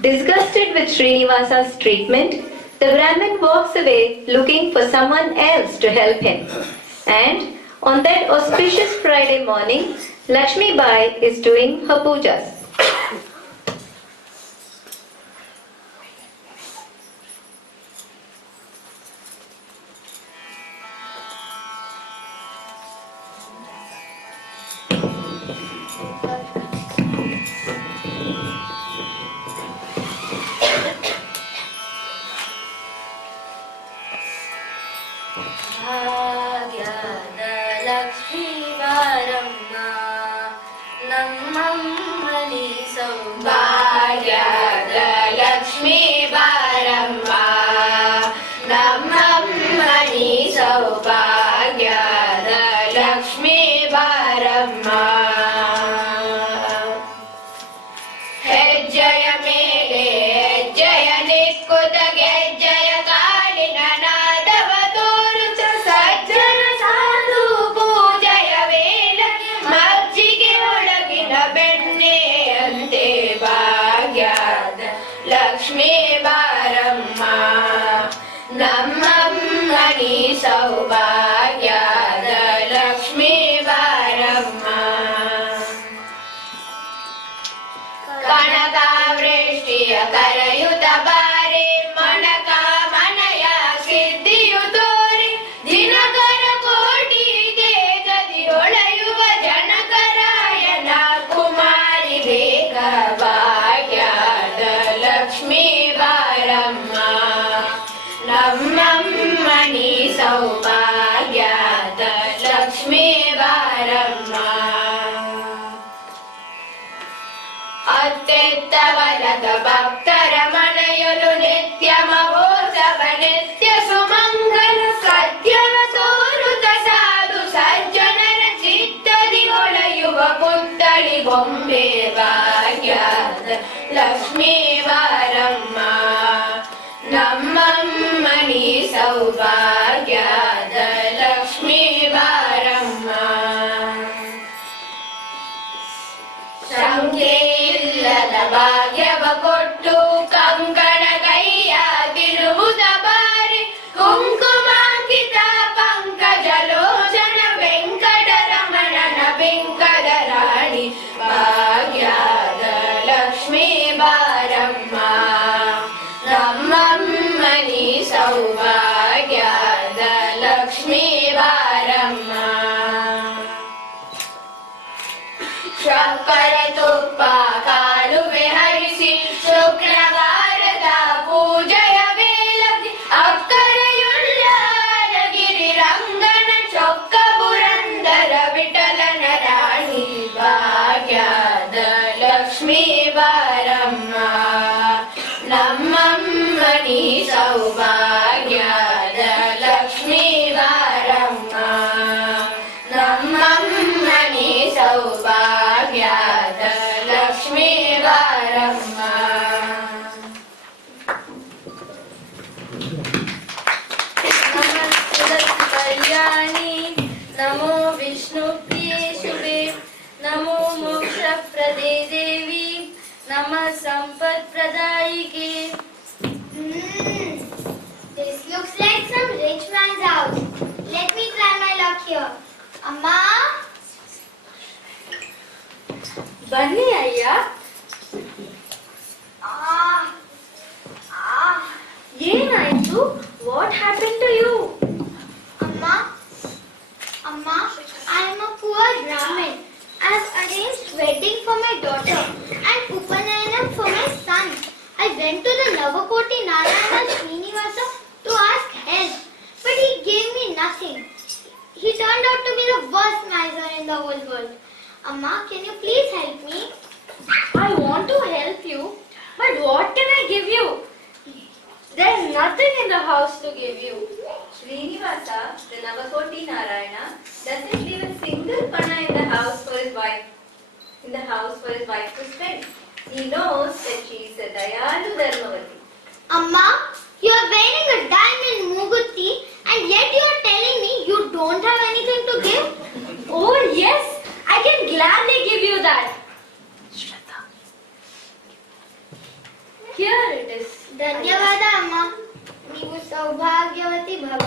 Disgusted with Srinivasa's treatment, the Brahmin walks away looking for someone else to help him. And on that auspicious Friday morning, Lakshmi Bai is doing her pujas. ಭಾಗ್ಯದ ಲಕ್ಷ್ಮೀ ಬಾರಮ್ಮ ನಮ್ಮಮ್ಮನಿ ಸೌಭಾಗ್ಯದ ಲಕ್ಷ್ಮೀ ಬಾರಮ್ಮ ನಮ್ಮಮ್ಮನಿ ಸೌಭಾಗ್ಯದ ಲಕ್ಷ್ಮೀ ಬಾರಮ್ಮ ಹೆಜ್ಜೆಯ ಮೇಲೆ ಹೆಜ್ಜೆಯ ನಿಕ್ಕುತ ಗೆಜ್ಜೆಯ ಕಾಲಿನ ನಾದವ ತೋರುತ್ತ ಸಜ್ಜನ ಸಾಧು ಪೂಜೆಯ ವೇಳೆಗೆ ಮಜ್ಜಿಗೆ ಒಳಗಿನ ಬೆಣ್ಣೆಯಂತೆ ಭಾಗ್ಯದ ಲಕ್ಷ್ಮೀ ಬಾರಮ್ಮ ನಮ್ಮಮ್ಮನಿ ಸೌಭಾಗ್ಯದ ಲಕ್ಷ್ಮೀ ಬಾರಮ್ಮ ಕನಕಾವೃಷ್ಟಿಯ ಕರೆಯುತ್ತ ಬಾರಿ ಮಣಕ ಮನಯ ಸಿದ್ಧಿಯು ತೋರಿ ದಿನಕರ ಕೋಟಿ ತೇಜದಿ ಹೊಳೆಯುವ ಜನಕರಾಯನ ಕುಮಾರಿ ಬೇಗ ಭಾಗ್ಯದ ಲಕ್ಷ್ಮೀ ಬಾರಮ್ಮ ನಮ್ಮಮ್ಮನಿ ಸೌಭಾಗ್ಯದ ಲಕ್ಷ್ಮೀ ಬಾರಮ್ಮ ಅತ್ಯೆತ್ತವರದ ಭಕ್ತರ ಮನೆಯಲು ನಿತ್ಯ ಮಹೋತ್ಸವ ನಿತ್ಯ ಸುಮಂಗಲ ಸತ್ಯವ ತೋರುತ ಸಾಧು ಸಜ್ಜನರ ಚಿತ್ತದಿ ಹೊಳೆಯುವ ಪುತ್ಥಳಿ ಬೊಂಬೆ ಭಾಗ್ಯದ ಲಕ್ಷ್ಮೀ ಬಾರಮ್ಮ ನಮ್ಮಮ್ಮನಿ ಸೌಭಾಗ್ಯದ ಲಕ್ಷ್ಮೀ ಬಾರಮ್ಮ ಶಂಕೆ ಇಲ್ಲದ ಭಾಗ್ಯವ ಕೊಟ್ಟು ಕಂಕಣ ಕೈಯಾಗಿರುವುದ ಬಾರಿ ಕುಂಕುಮಾಂಕಿತ ಪಂಕಜಲೋಚನ ವೆಂಕಟರಮಣನ ಬೆಂಕದ ರಾಣಿ ಭಾಗ್ಯದ ಲಕ್ಷ್ಮೀ ಬಾರಮ್ಮ ನಮ್ಮಮ್ಮನಿ ಸೌಭಾಗ್ಯದ ಲಕ್ಷ್ಮೀ ಬಾರಮ್ಮ ಸಕ್ಕರೆ ತುಪ್ಪ ಕಾಲುವೆ ಹರಿಸಿ ಶುಕ್ರವಾರದ ಪೂಜೆಯ ವೇಳೆಗೆ ಅಕ್ಕರೆಯುಳ್ಳ ಗಿರಿ ರಂಗನ ಚೊಕ್ಕ ಪುರಂದರ ವಿಠಲನ ರಾಣಿ ಭಾಗ್ಯದ ಲಕ್ಷ್ಮೀ ಬಾರಮ್ಮ ನಮ್ಮಮ್ಮನಿ ಸೌಭಾಗ್ಯದ ಲಕ್ಷ್ಮೀ ಬಾರಮ್ಮ ನಮ್ಮಮ್ಮನಿ ಸೌಭಾಗ್ಯದ ಲಕ್ಷ್ಮೀ ಬಾರಮ್ಮ ನಮಃ ತುಳಸಿ ಕಲ್ಯಾಣಿ ನಮೋ ವಿಷ್ಣು ಪ್ರಿಯೇ ಶುಭೆ ನಮೋ ಮೋಕ್ಷ ಪ್ರದೇ ದೇವಿ ನಮಃ Sampath ಪ್ರದಾಯಿಕೆ. This looks like some rich man's house. Let me try my luck here. Amma? ಬನ್ನಿ ಅಯ್ಯ. ಏನಾಯ್ತು? What happened to you? Amma, I am a poor Brahmin. I have arranged wedding for my daughter and Upanayana for my son. I went to the Navakoti Narayana Srinivasa to ask help, but he gave me nothing. He turned out to be the worst miser in the whole world. Amma, can you please help me? I want to help you, but what can I give you? There's nothing in the house to give you. Srinivasa, the Navakoti Narayana, doesn't leave a single panna in the house for his wife to spend. He knows that she is a Dayalu Dharmavati. Amma, you are wearing a diamond Mugutti and yet you are telling me you don't have anything to give? Oh yes, I can gladly ಧನ್ಯವಾದ ಅಮ್ಮ. ನೀವು ಸೌಭಾಗ್ಯವತಿ ಭವ.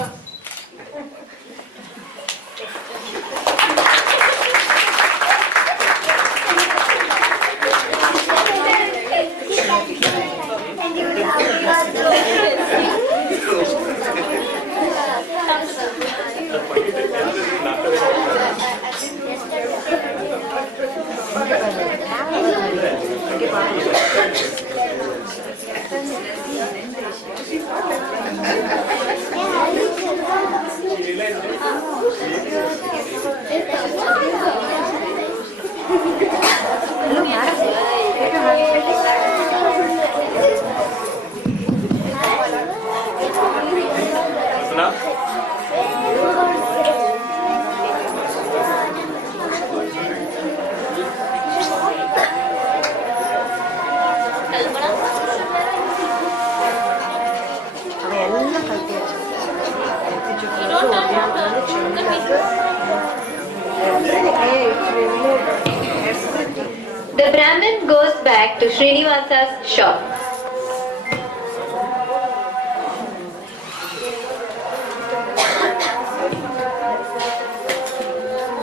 The Brahmin goes back to Srinivasa's shop.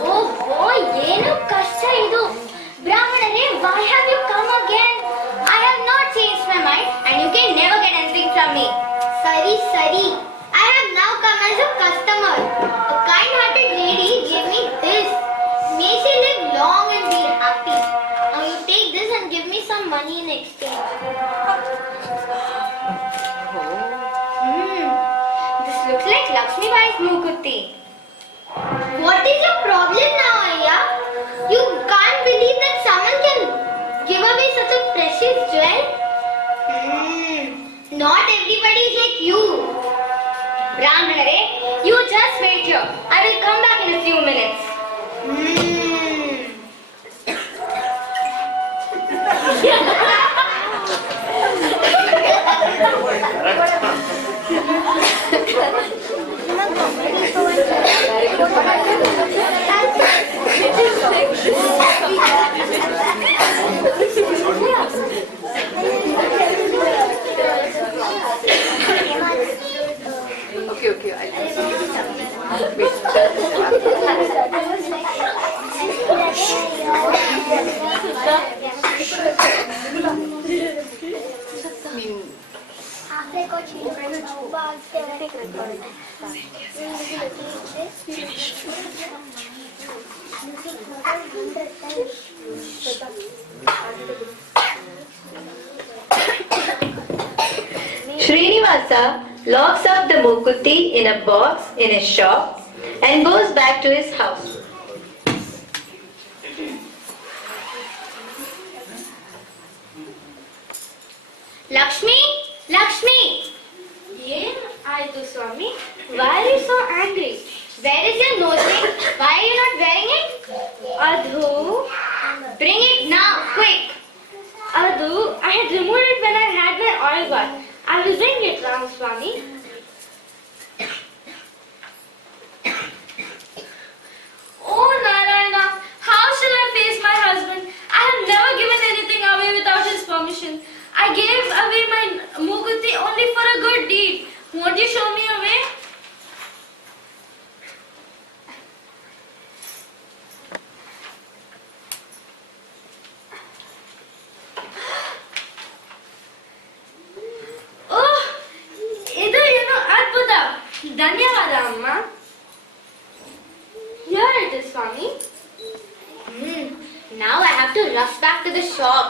Oh boy, ಏನು ಕಷ್ಟ ಇದು. ಬ್ರಾಹ್ಮಣರೇ, why have you come again? I have not changed my mind and you can never get anything from me. Sari. I have now come as a customer. A kind-hearted lady gave me this. May she live long and be happy. Now you take this and give me some money in exchange. This looks like Lakshmi Bai's Mukutti. What is your problem now, Ayya? You can't believe that someone can give away such a precious jewel? Not everybody is like you. Brahmanare, you just wait here. I will come back in a few minutes. Srinivasa locks up the Mukutti in a box in his shop and goes back to his house. Lakshmi! Yen aitu Swami? Why are you so angry? Where is your nose ring? Why are you not wearing it? Adhu, Bring it now, quick. Adhu, I had removed it when I had my oil bath. I will bring it, Ramaswamy. Oh Narayana, how shall I face my husband? I have never given anything away without his permission. I gave away my Mukutti only for a good deed. Won't you show me a way? Oh, ಇದು ಏನು ಅದ್ಭುತ. ಧನ್ಯವಾದ ಅಮ್ಮ. Here it is, Swami. Now I have to rush back to the shop.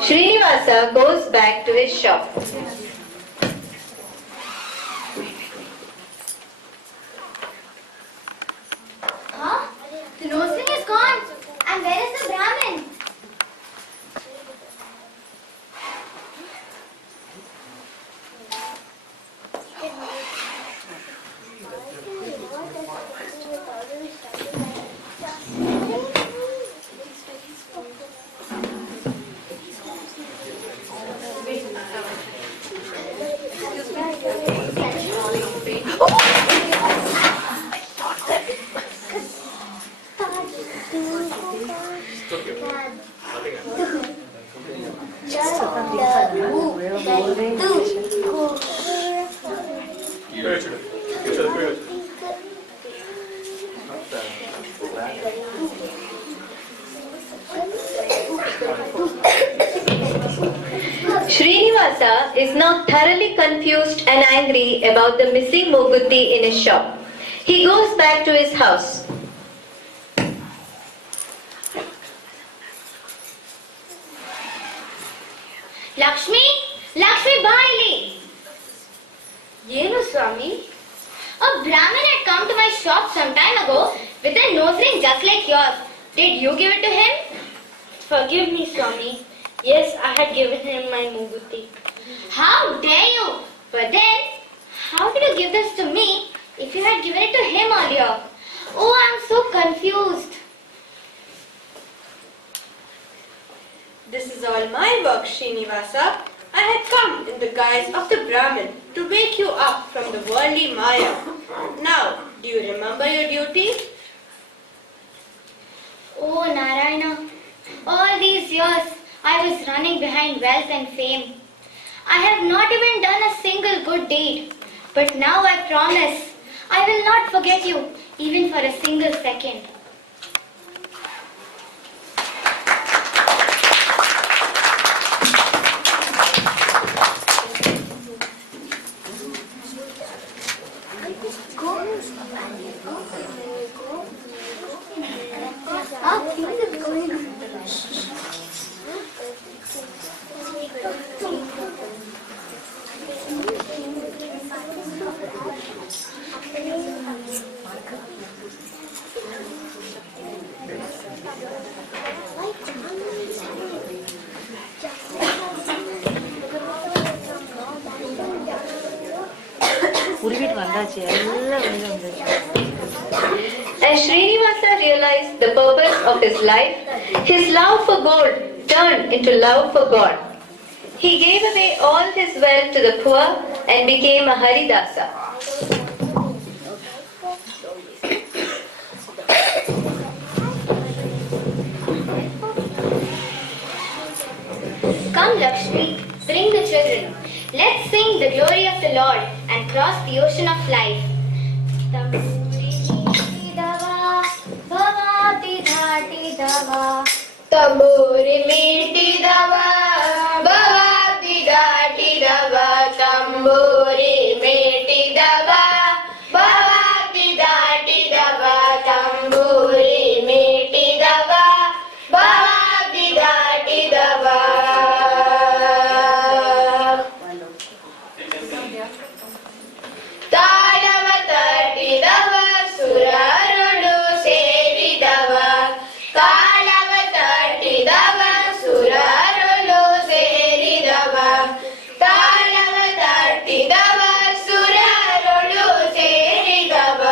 Srinivasa goes back to his shop. Srinivasa is now thoroughly confused and angry about the missing Mogutti in his shop. He goes back to his house. Lakshmi? Lakshmi Baili! Yenu Swami? A Brahmin had come to my shop some time ago with a nose ring just like yours. Did you give it to him? Forgive me, Swami. Yes, I had given him my Mogutti. How dare you? But then, how did you give this to me if you had given it to him earlier? Oh, I'm so confused. This is all my work, Srinivasa. I had come in the guise of the Brahmin to wake you up from the worldly Maya. Now, do you remember your duty? Oh, Narayana, all these years I was running behind wealth and fame. I have not even done a single good deed. But now I promise I will not forget you even for a single second. As Srinivasa realized the purpose of his life, his love for gold turned into love for God. He gave away all his wealth to the poor and became a Haridasa. Come, Lakshmi, bring the children. Let's sing the glory of the Lord and cross the ocean of life. Tamburi meeti dava, bhavati ghati dava. Tamburi meeti dava, bhavati ghati dava. Tamburi meeti dava, bhavati ghati dava. ತಾಳವ ತಟ್ಟಿದವ ಸುರರುಳು ಸೇರಿದವ ಕಾಳವ ತಟ್ಟಿದವ ಸುರರುಳು ಸೇರಿದವ ತಾಳವ ತಟ್ಟಿದವ ಸುರರುಳು ಸೇರಿದವ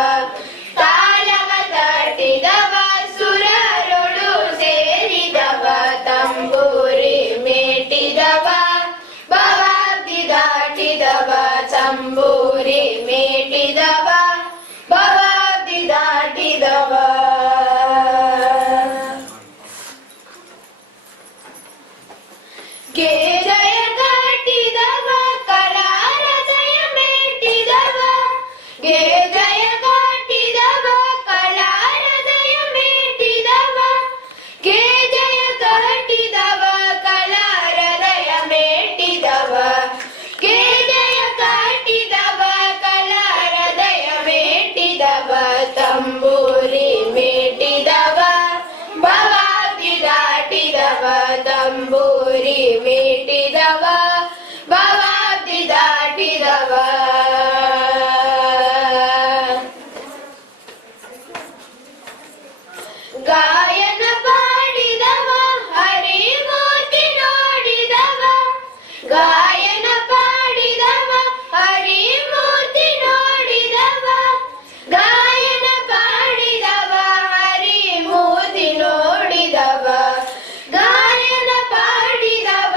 ತಾಳವ ತಟ್ಟಿದವ ಸುರರುಳು ಸೇರಿದವ ತಂಬೂರಿ ಮೇಟಿದವ ಭವಾಬ್ದಿ ದಾಟಿದವ ತಂಬೂರಿ ಮೇಟಿದವ ಭವಾಬ್ದಿ ದಾಟಿದವ ಗೆ ಜಯ ಘಾಟಿದವ ಕರಾರ ಜಯ ಮೇಟಿದವ ಗೆ ಜಯ ಘಾಟಿದವ ಕರಾರ ಜಯ ಮೇಟಿದವ ಗೆ ಜಯ ಘಾಟಿದವ cholera ದಯ ಮೇಟಿದವ ಗೆ ಜಯ ಘಾಟಿದವ cholera ದಯ ಮೇಟಿದವ ತಂಬೂರಿ ಮೇಟಿದವ ಭವಾಬ್ದಿ ದಾಟಿದವ ತಂಬೂರಿ ಮೇಟಿದವ ಭವಾಬ್ದಿ ದಾಟಿದವ ಗಾಯನ ಪಾಡಿದವ ಹರಿಮೂರ್ತಿ ನೋಡಿದವ ಗಾಯನ ಪಾಡಿದವ ಹರಿಮೂರ್ತಿ ನೋಡಿದವ ಗಾಯನ ಪಾಡಿದವ ಹರಿಮೂರ್ತಿ ನೋಡಿದವ ಗಾಯನ ಪಾಡಿದವ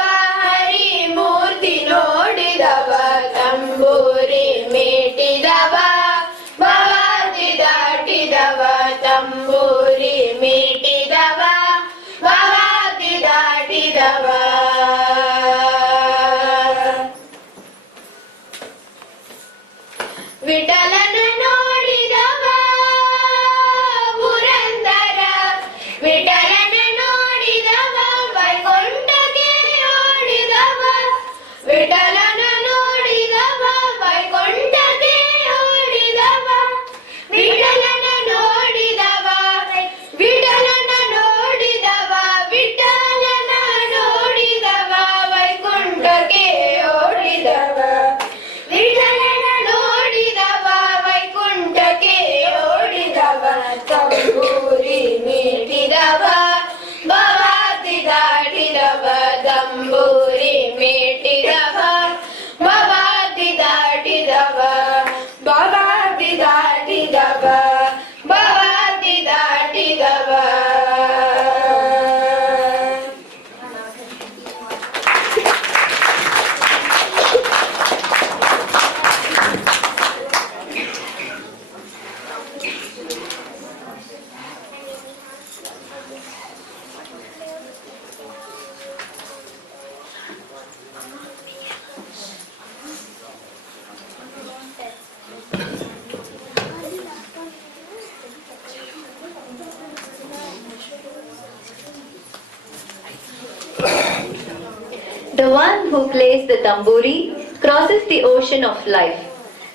one who plays the tamburi crosses the ocean of life.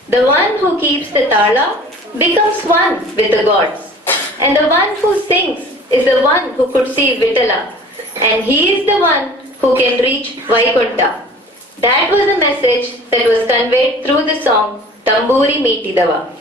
The one who keeps the tala becomes one with the gods. And the one who sings is the one who could see Vitala. And he is the one who can reach Vaikunta. That was the message that was conveyed through the song Tamburi Meetidava.